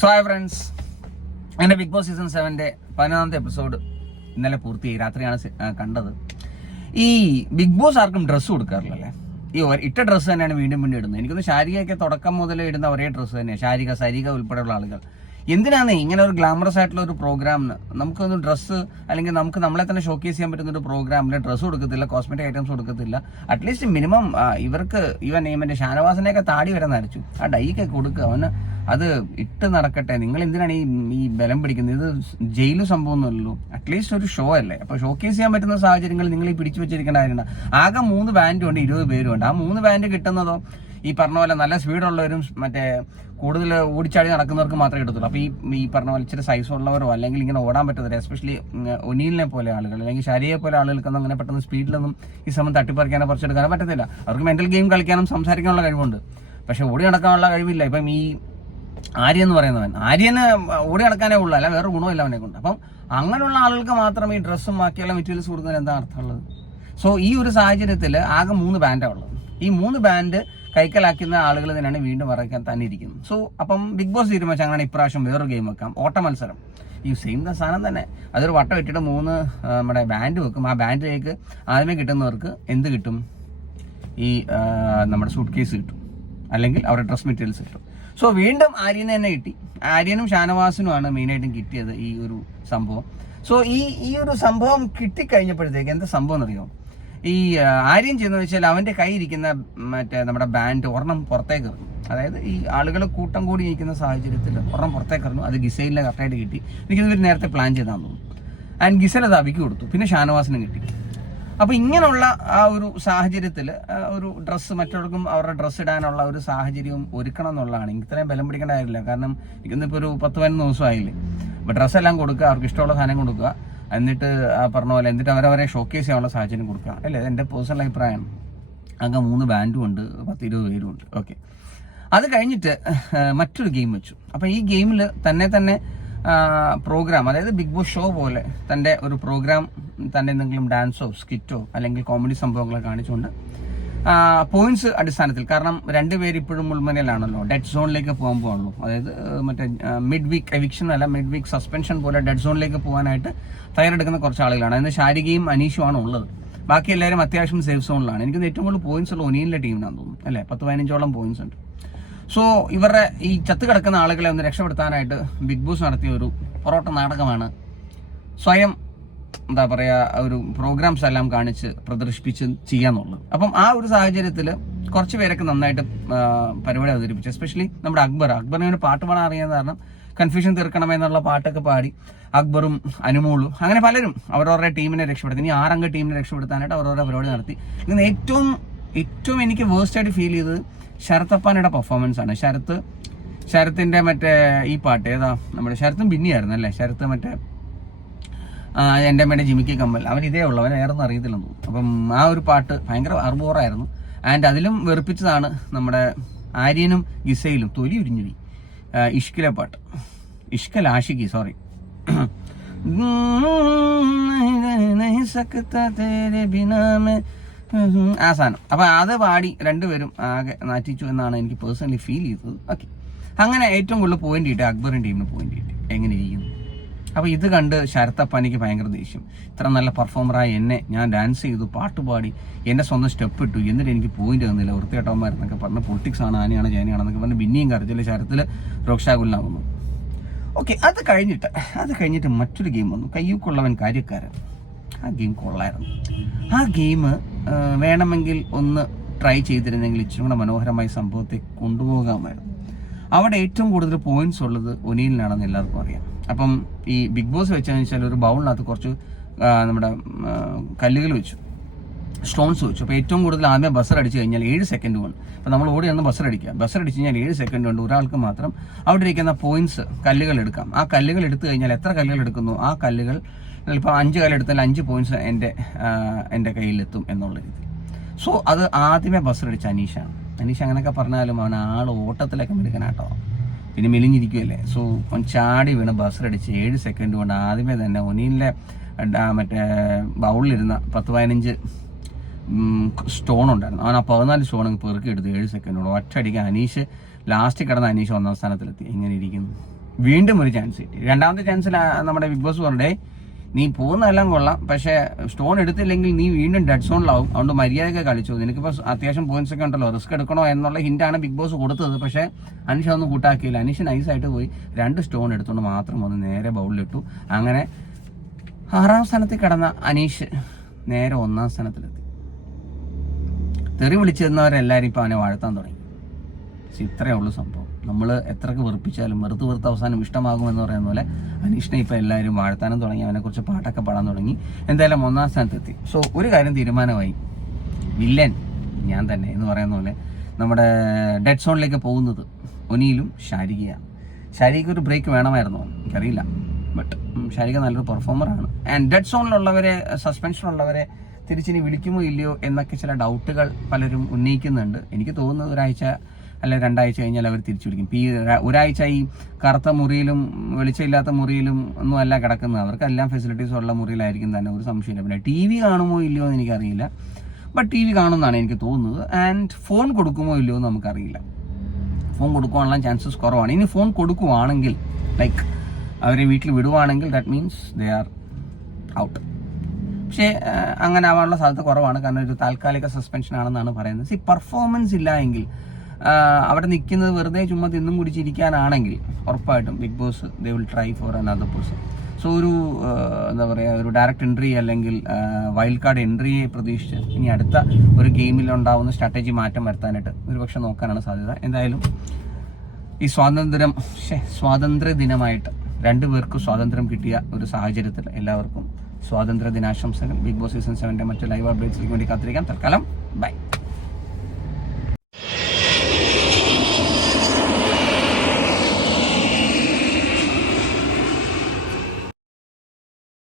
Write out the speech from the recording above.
So hi friends, എൻ്റെ big boss season 7 11ാമത്തെ episode ഇന്നലെ പൂർത്തിയായി. രാത്രിയാണ് കണ്ടത്. ഈ ബിഗ് ബോസ് ആർക്കും ഡ്രസ്സ് കൊടുക്കാറില്ലല്ലേ? ഈ ഇട്ട ഡ്രസ്സ് തന്നെയാണ് വീണ്ടും വീണ്ടും ഇടുന്നത്. എനിക്കൊന്ന് ശാരികയൊക്കെ തുടക്കം മുതൽ ഇടുന്ന ഒരേ ഡ്രസ്സ് തന്നെയാണ്. സരിക ഉൾപ്പെടെയുള്ള ആളുകൾ എന്തിനാണ് ഇങ്ങനെ ഒരു ഗ്ലാമറസ് ആയിട്ടുള്ള ഒരു പ്രോഗ്രാമിന് നമുക്കൊന്ന് ഡ്രസ്സ് അല്ലെങ്കിൽ നമുക്ക് നമ്മളെ തന്നെ ഷോക്കേസ് ചെയ്യാൻ പറ്റുന്ന ഒരു പ്രോഗ്രാമിൽ ഡ്രസ്സ് കൊടുക്കത്തില്ല, കോസ്മെറ്റിക് ഐറ്റംസ് കൊടുക്കത്തില്ല. അറ്റ്ലീസ്റ്റ് മിനിമം ഇവർക്ക് ഇവന്റെ ഷാനവാസിനെയൊക്കെ താടി വരെ നരച്ചു. ആ ഡൈക്കൊക്കെ കൊടുക്കുക, അവന് അത് ഇട്ട് നടക്കട്ടെ. നിങ്ങൾ എന്തിനാണ് ഈ ബലം പിടിക്കുന്നത്? ഇത് ജയിലും സംഭവമൊന്നുമല്ലോ. അറ്റ്ലീസ്റ്റ് ഒരു ഷോ അല്ലേ? അപ്പൊ ഷോക്കേസ് ചെയ്യാൻ പറ്റുന്ന സാഹചര്യങ്ങൾ നിങ്ങൾ ഈ പിടിച്ചു വെച്ചിരിക്കേണ്ട കാര്യമാണ്. ആകെ 3 ബാൻഡും ഉണ്ട്, 20 പേരും ഉണ്ട്. ആ 3 ബാൻഡ് കിട്ടുന്നതോ ഈ പറഞ്ഞ പോലെ നല്ല സ്പീഡുള്ളവരും മറ്റേ കൂടുതൽ ഓടിച്ചാടി നടക്കുന്നവർക്ക് മാത്രമേ കിട്ടത്തുള്ളൂ. അപ്പൊ ഈ പറഞ്ഞ പോലെ ഇച്ചിരി സൈസ് ഉള്ളവരോ അല്ലെങ്കിൽ ഇങ്ങനെ ഓടാൻ പറ്റത്തില്ല, എസ്പെഷ്യലി ഒനീലിനെ പോലെ ആളുകൾ അല്ലെങ്കിൽ ഷാരിയെ പോലെ ആളുകൾക്കൊന്നും അങ്ങനെ പെട്ടെന്ന് സ്പീഡിലൊന്നും ഈ സമയം തട്ടിപ്പറിക്കാനോ പറിച്ചെടുക്കാനോ പറ്റത്തില്ല. അവർക്ക് മെന്റൽ ഗെയിം കളിക്കാനും സംസാരിക്കാനുള്ള കഴിവുണ്ട്, പക്ഷെ ഓടി നടക്കാനുള്ള കഴിവില്ല. ഇപ്പം ഈ ആര്യൻ എന്ന് പറയുന്നവൻ, ആര്യന് ഓടി നടക്കാനേ ഉള്ളൂ, അല്ല വേറെ ഗുണമില്ല അവനെ കൊണ്ട്. അപ്പം അങ്ങനെയുള്ള ആളുകൾക്ക് മാത്രം ഈ ഡ്രസ്സും ബാക്കിയുള്ള മെറ്റീരിയൽസ് കൊടുക്കുന്നതിന് എന്താ അർത്ഥമുള്ളത്? സോ ഈ ഒരു സാഹചര്യത്തിൽ ആകെ 3 ബാൻഡാണ് ഉള്ളത്. ഈ 3 ബാൻഡ് കൈക്കലാക്കുന്ന ആളുകൾ തന്നെയാണ് വീണ്ടും വരയ്ക്കാൻ തന്നെ ഇരിക്കുന്നത്. സോ അപ്പം ബിഗ് ബോസ് തീരുമാനിച്ചു അങ്ങനെ ഇപ്രാവശ്യം വേറൊരു ഗെയിം വെക്കാം, ഓട്ട മത്സരം. ഈ സെയിം സാധനം തന്നെ, അതൊരു വട്ടം ഇട്ടിട്ട് 3 നമ്മുടെ ബാൻഡ് വെക്കും. ആ ബാൻഡിലേക്ക് ആദ്യമേ കിട്ടുന്നവർക്ക് എന്ത് കിട്ടും? ഈ നമ്മുടെ സൂട്ട് കേസ് കിട്ടും, അല്ലെങ്കിൽ അവരുടെ ഡ്രസ് മെറ്റീരിയൽസ് കിട്ടും. സോ വീണ്ടും ആര്യനെ തന്നെ കിട്ടി. ആര്യനും ഷാനവാസിനുമാണ് മെയിനായിട്ടും കിട്ടിയത് ഈ ഒരു സംഭവം. സോ ഈ ഒരു സംഭവം കിട്ടിക്കഴിഞ്ഞപ്പോഴത്തേക്ക് എന്താ സംഭവം എന്നറിയോ? ഈ ആര്യൻ ചെയ്യുന്നത് വെച്ചാൽ അവന്റെ കൈ ഇരിക്കുന്ന മറ്റേ നമ്മുടെ ബാൻഡ് ഒരെണ്ണം പുറത്തേക്ക് എറിഞ്ഞു. അതായത് ഈ ആളുകൾ കൂട്ടം കൂടി ഇരിക്കുന്ന സാഹചര്യത്തിൽ ഒരെണ്ണം പുറത്തേക്ക് എറിഞ്ഞു. അത് ഗിസൈലിനെ കറക്റ്റായിട്ട് കിട്ടി. എനിക്കിത് നേരത്തെ പ്ലാൻ ചെയ്താന്ന് തോന്നുന്നു. ആൻഡ് ഗിസൈൽ അത് അബിക്ക് കൊടുത്തു, പിന്നെ ഷാനവാസിനും കിട്ടി. അപ്പൊ ഇങ്ങനെയുള്ള ആ ഒരു സാഹചര്യത്തിൽ ഒരു ഡ്രസ്സ് മറ്റവർക്കും അവരുടെ ഡ്രസ്സ് ഇടാനുള്ള ഒരു സാഹചര്യവും ഒരുക്കണം എന്നുള്ളതാണ്. ഇത്രയും ബലം പിടിക്കേണ്ട കാര്യമില്ല. കാരണം എനിക്കിന്നിപ്പോൾ ഒരു 10-15 ദിവസമായില്ലേ. അപ്പൊ ഡ്രസ്സെല്ലാം കൊടുക്കുക, അവർക്ക് ഇഷ്ടമുള്ള സാധനം കൊടുക്കുക, എന്നിട്ട് ആ പറഞ്ഞ പോലെ എന്നിട്ട് അവരവരെ ഷോക്കേസ് ചെയ്യാനുള്ള സാഹചര്യം കൊടുക്കുക, അല്ലേ? എൻ്റെ പേഴ്സണൽ അഭിപ്രായമാണ്. അങ്ങ് 3 ബാൻഡും ഉണ്ട്, 10-20 പേരും ഉണ്ട്. ഓക്കെ, അത് കഴിഞ്ഞിട്ട് മറ്റൊരു ഗെയിം വെച്ചു. അപ്പൊ ഈ ഗെയിമിൽ തന്നെ പ്രോഗ്രാം, അതായത് ബിഗ് ബോസ് ഷോ പോലെ തൻ്റെ ഒരു പ്രോഗ്രാം, തൻ്റെ എന്തെങ്കിലും ഡാൻസോ സ്കിറ്റോ അല്ലെങ്കിൽ കോമഡി സംഭവങ്ങളോ കാണിച്ചുകൊണ്ട് പോയിന്റ്സ് അടിസ്ഥാനത്തിൽ, കാരണം 2 പേര് ഇപ്പോഴും മുൾമുനയിലാണല്ലോ, ഡെഡ് സോണിലേക്ക് പോകാൻ പോകാണല്ലോ. അതായത് മറ്റേ മിഡ് വീക്ക് എവിക്ഷൻ അല്ല, മിഡ് വീക്ക് സസ്പെൻഷൻ പോലെ ഡെഡ് സോണിലേക്ക് പോകാനായിട്ട് തയ്യാറെടുക്കുന്ന കുറച്ച് ആളുകളാണ്. അതിന് ഷാരികയും അനീഷുമാണ് ഉള്ളത്. ബാക്കി എല്ലാവരും അത്യാവശ്യം സേഫ് സോണിലാണ്. എനിക്ക് ഏറ്റവും കൂടുതൽ പോയിന്റ്സ് ഉള്ള ഒനീലിന്റെ ടീമിനാണെന്ന് തോന്നുന്നു, അല്ലേ? 10-15ഓളം പോയിന്റ്സ് ഉണ്ട്. സോ ഇവരുടെ ഈ ചത്ത് കിടക്കുന്ന ആളുകളെ ഒന്ന് രക്ഷപ്പെടുത്താനായിട്ട് ബിഗ് ബോസ് നടത്തിയ ഒരു പൊറോട്ട നാടകമാണ്. സ്വയം എന്താ പറയുക, ഒരു പ്രോഗ്രാംസ് എല്ലാം കാണിച്ച് പ്രദർശിപ്പിച്ച് ചെയ്യാന്നുള്ളത്. അപ്പം ആ ഒരു സാഹചര്യത്തിൽ കുറച്ച് പേരൊക്കെ നന്നായിട്ട് പരിപാടി അവതരിപ്പിച്ചു. എസ്പെഷ്യലി നമ്മുടെ അക്ബറിന് പാട്ട് പാടാൻ അറിയാൻ കാരണം കൺഫ്യൂഷൻ തീർക്കണമെന്നുള്ള പാട്ടൊക്കെ പാടി അക്ബറും അനുമോളും അങ്ങനെ പലരും അവരവരുടെ ടീമിനെ രക്ഷപ്പെടുത്തി. ഇനി 6 അംഗ ടീമിനെ രക്ഷപ്പെടുത്താനായിട്ട് അവരവരുടെ പരിപാടി നടത്തി. ഇന്ന് ഏറ്റവും എനിക്ക് വേഴ്സ്റ്റ് ആയിട്ട് ഫീൽ ചെയ്തത് ശരത്തപ്പാനയുടെ പെർഫോമൻസ് ആണ്. ശരത്തിന്റെ മറ്റേ ഈ പാട്ട് ഏതാ, നമ്മുടെ ശരത്തും ബിന്നിയായിരുന്നു അല്ലേ? ശരത്ത് മറ്റേ എൻ്റെ അമ്മയുടെ ജിമിക്കി കമ്മൽ, അവൻ ഇതേ ഉള്ളു, അവൻ ഏറൊന്നും അറിയത്തില്ലെന്ന് തോന്നുന്നു. അപ്പം ആ ഒരു പാട്ട് ഭയങ്കര അർബോറായിരുന്നു. ആൻഡ് അതിലും വെറുപ്പിച്ചതാണ് നമ്മുടെ ആര്യനും ഗിസയിലും തൊലി ഉരിഞ്ഞുപോയി ഇഷ്കിലെ പാട്ട്, ഇഷ്കൽ ആഷിഖി, സോറി, ആ സാധനം. അപ്പൊ അത് പാടി 2 പേരും ആകെ നാറ്റിച്ചു എന്നാണ് എനിക്ക് പേഴ്സണലി ഫീൽ ചെയ്തത്. ഓക്കെ, അങ്ങനെ ഏറ്റവും കൂടുതൽ പോയിന്റ് കിട്ടി അക്ബറിൻ ടീമിന് പോയിന്റ് കിട്ടി. എങ്ങനെ ഇരിക്കുന്നു? അപ്പൊ ഇത് കണ്ട് ശരത്തപ്പനിക്ക് ഭയങ്കര ദേഷ്യം. ഇത്ര നല്ല പെർഫോമറായി ഞാൻ ഡാൻസ് ചെയ്തു, പാട്ട് പാടി, എന്റെ സ്വന്തം സ്റ്റെപ്പ് ഇട്ടു, എന്നിട്ട് എനിക്ക് പോയിന്റ് തന്നില്ല, വൃത്തികെട്ടവന്മാരെന്നൊക്കെ പറഞ്ഞ് പൊളിറ്റിക്സ് ആണ്, ആനയാണ് ചേനയാണെന്നൊക്കെ പറഞ്ഞ് പിന്നെയും കരച്ചില്ല. ശരത്തിൽ റോക്ഷാകുലാകുന്നു. ഓക്കെ, അത് കഴിഞ്ഞിട്ട് മറ്റൊരു ഗെയിം വന്നു, കയ്യൂക്കുള്ളവൻ കാര്യക്കാരൻ. ആ ഗെയിം കൊള്ളായിരുന്നു. ആ ഗെയിം വേണമെങ്കിൽ ഒന്ന് ട്രൈ ചെയ്തിരുന്നെങ്കിൽ ഇച്ചിരി കൂടെ മനോഹരമായി സംഭവത്തെ കൊണ്ടുപോകാമായിരുന്നു. അവിടെ ഏറ്റവും കൂടുതൽ പോയിന്റ്സ് ഉള്ളത് ഒനീലിനാണെന്ന് എല്ലാവർക്കും അറിയാം. അപ്പം ഈ ബിഗ് ബോസ് വെച്ചതെന്ന് വെച്ചാൽ ഒരു ബൗളിനകത്ത് കുറച്ച് നമ്മുടെ കല്ലുകൾ വെച്ചു, സ്റ്റോൺസ് വെച്ചു. അപ്പോൾ ഏറ്റവും കൂടുതൽ ആദ്യം ബസർ അടിച്ചു കഴിഞ്ഞാൽ 7 സെക്കൻഡ് കൊണ്ട്, അപ്പോൾ നമ്മൾ ഓടി വന്ന് ബസർ അടിച്ചു കഴിഞ്ഞാൽ 7 സെക്കൻഡ് കൊണ്ട് ഒരാൾക്ക് മാത്രം അവിടെ ഇരിക്കുന്ന പോയിന്റ്സ് കല്ലുകൾ എടുക്കാം. ആ കല്ലുകൾ എടുത്തു കഴിഞ്ഞാൽ എത്ര കല്ലുകൾ എടുക്കുന്നു ആ കല്ലുകൾ, ഇപ്പോൾ 5 കല്ലെടുത്താൽ 5 പോയിന്റ്സ് എൻ്റെ കയ്യിലെത്തും എന്നുള്ള രീതി. സോ അത് ആദ്യമേ ബസർ അടിച്ച അനീഷാണ്. അനീഷ് അങ്ങനെയൊക്കെ പറഞ്ഞാലും അവൻ ഓട്ടത്തിലൊക്കെ മെടുക്കനാട്ടോ, പിന്നെ മെലിഞ്ഞിരിക്കുമല്ലേ. സോ അവൻ ചാടി വീണ് ബസറടിച്ച് 7 സെക്കൻഡ് കൊണ്ട് ആദ്യമേ തന്നെ ഒനീലിൻ്റെ മറ്റേ ബൗളിലിരുന്ന 10-15 സ്റ്റോൺ ഉണ്ടായിരുന്നു. അവൻ ആ 14 സ്റ്റോൺ പെറുക്കി എടുത്ത് 7 സെക്കൻഡോട് ഒറ്റയടിക്ക് ലാസ്റ്റ് കിടന്ന അനീഷ് 1ാം സ്ഥാനത്തിലെത്തി. എങ്ങനെ ഇരിക്കുന്നു? വീണ്ടും ഒരു ചാൻസ് കിട്ടി. രണ്ടാമത്തെ ചാൻസിൽ നമ്മുടെ ബിഗ് ബോസ് പറഞ്ഞേ നീ പോകുന്നതെല്ലാം കൊള്ളാം, പക്ഷേ സ്റ്റോൺ എടുത്തില്ലെങ്കിൽ നീ വീണ്ടും ഡെഡ് സോണിലാവും, അതുകൊണ്ട് മര്യാദയൊക്കെ കളിച്ചു, നിനക്കിപ്പോൾ അത്യാവശ്യം പോയിന്റ്സ് ഒക്കെ ഉണ്ടല്ലോ, റിസ്ക് എടുക്കണോ എന്നുള്ള ഹിന്റാണ് ബിഗ് ബോസ് കൊടുത്തത്. പക്ഷേ അനീഷ് ഒന്നും കൂട്ടാക്കിയില്ല. അനീഷ് നൈസായിട്ട് പോയി 2 സ്റ്റോൺ എടുത്തുകൊണ്ട് മാത്രം വന്ന് നേരെ ബൗളിലിട്ടു. അങ്ങനെ 6ാം സ്ഥാനത്തിൽ കിടന്ന അനീഷ് നേരെ 1ാം സ്ഥാനത്തിലെത്തി. തെറി വിളിച്ചിരുന്നവരെല്ലാവരും ഇപ്പോൾ അവനെ വാഴ്ത്താൻ തുടങ്ങി. ഇത്രയേ ഉള്ളൂ സംഭവം. നമ്മൾ എത്രയൊക്കെ വെറുപ്പിച്ചാലും വെറുത്ത് അവസാനം ഇഷ്ടമാകുമെന്ന് പറയുന്ന പോലെ അനീഷിനെ ഇപ്പോൾ എല്ലാവരും വാഴ്ത്താനും തുടങ്ങി, അവനെക്കുറിച്ച് പാട്ടൊക്കെ പാടാൻ തുടങ്ങി. എന്തായാലും 1ാം സ്ഥാനത്തെത്തി. സോ ഒരു കാര്യം തീരുമാനമായി, വില്ലൻ ഞാൻ തന്നെ എന്ന് പറയുന്ന പോലെ നമ്മുടെ ഡെഡ് സോണിലേക്ക് പോകുന്നത് ഒനിയിലും ഷാരികയാണ്. ഷാരികയ്ക്ക് ഒരു ബ്രേക്ക് വേണമായിരുന്നോ എനിക്കറിയില്ല, ബട്ട് ഷാരിക നല്ലൊരു പെർഫോമറാണ്. ആൻഡ് ഡെഡ് സോണിലുള്ളവരെ, സസ്പെൻഷനുള്ളവരെ തിരിച്ചിനി വിളിക്കുമോ ഇല്ലയോ എന്നൊക്കെ ചില ഡൗട്ടുകൾ പലരും ഉന്നയിക്കുന്നുണ്ട്. എനിക്ക് തോന്നുന്നത് ഒരാഴ്ച അല്ല 2 ആഴ്ച കഴിഞ്ഞാൽ അവർ തിരിച്ചു വിളിക്കും. ഈ ഒരാഴ്ച ഈ കറുത്ത മുറിയിലും വെളിച്ചമില്ലാത്ത മുറിയിലും ഒന്നും അല്ല കിടക്കുന്നത്, അവർക്കെല്ലാം ഫെസിലിറ്റീസ് ഉള്ള മുറിയിലായിരിക്കും തന്നെ, ഒരു സംശയമില്ല. പിന്നെ TV കാണുമോ ഇല്ലയോ എന്ന് എനിക്കറിയില്ല, ബട്ട് TV കാണുമെന്നാണ് എനിക്ക് തോന്നുന്നത്. ആൻഡ് ഫോൺ കൊടുക്കുമോ ഇല്ലയോ എന്ന് നമുക്കറിയില്ല. ഫോൺ കൊടുക്കുവാനുള്ള ചാൻസസ് കുറവാണ്. ഇനി ഫോൺ കൊടുക്കുവാണെങ്കിൽ, ലൈക്ക് അവരെ വീട്ടിൽ വിടുവാണെങ്കിൽ, that means they are out. പക്ഷേ അങ്ങനെ ആവാനുള്ള സാധ്യത കുറവാണ്, കാരണം ഒരു താൽക്കാലിക സസ്പെൻഷൻ ആണെന്നാണ് പറയുന്നത്. പെർഫോമൻസ് ഇല്ല എങ്കിൽ, അവിടെ നിൽക്കുന്നത് വെറുതെ ചുമ്മാ തിന്നും കുടിച്ചിരിക്കാനാണെങ്കിൽ ഉറപ്പായിട്ടും big boss they will try for another person. So ഒരു എന്താ പറയുക, ഒരു ഡയറക്റ്റ് എൻട്രി അല്ലെങ്കിൽ വൈൽഡ് കാർഡ് എൻട്രിയെ പ്രതീക്ഷിച്ച് ഇനി അടുത്ത ഒരു ഗെയിമിൽ ഉണ്ടാവുന്ന സ്ട്രാറ്റജി മാറ്റം വരുത്താനായിട്ട് ഒരുപക്ഷെ നോക്കാനാണ് സാധ്യത. എന്തായാലും ഈ സ്വാതന്ത്ര്യ ദിനമായിട്ട് 2 പേർക്ക് സ്വാതന്ത്ര്യം കിട്ടിയ ഒരു സാഹചര്യത്തിൽ എല്ലാവർക്കും സ്വാതന്ത്ര്യ ദിനാശംസകൾ. ബിഗ് ബോസ് സീസൺ 7 മറ്റു ലൈവ് അപ്ഡേറ്റ്സിലേക്ക് വേണ്ടി കാത്തിരിക്കാം. തൽക്കാലം ബൈ.